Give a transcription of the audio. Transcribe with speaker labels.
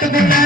Speaker 1: பாட்டு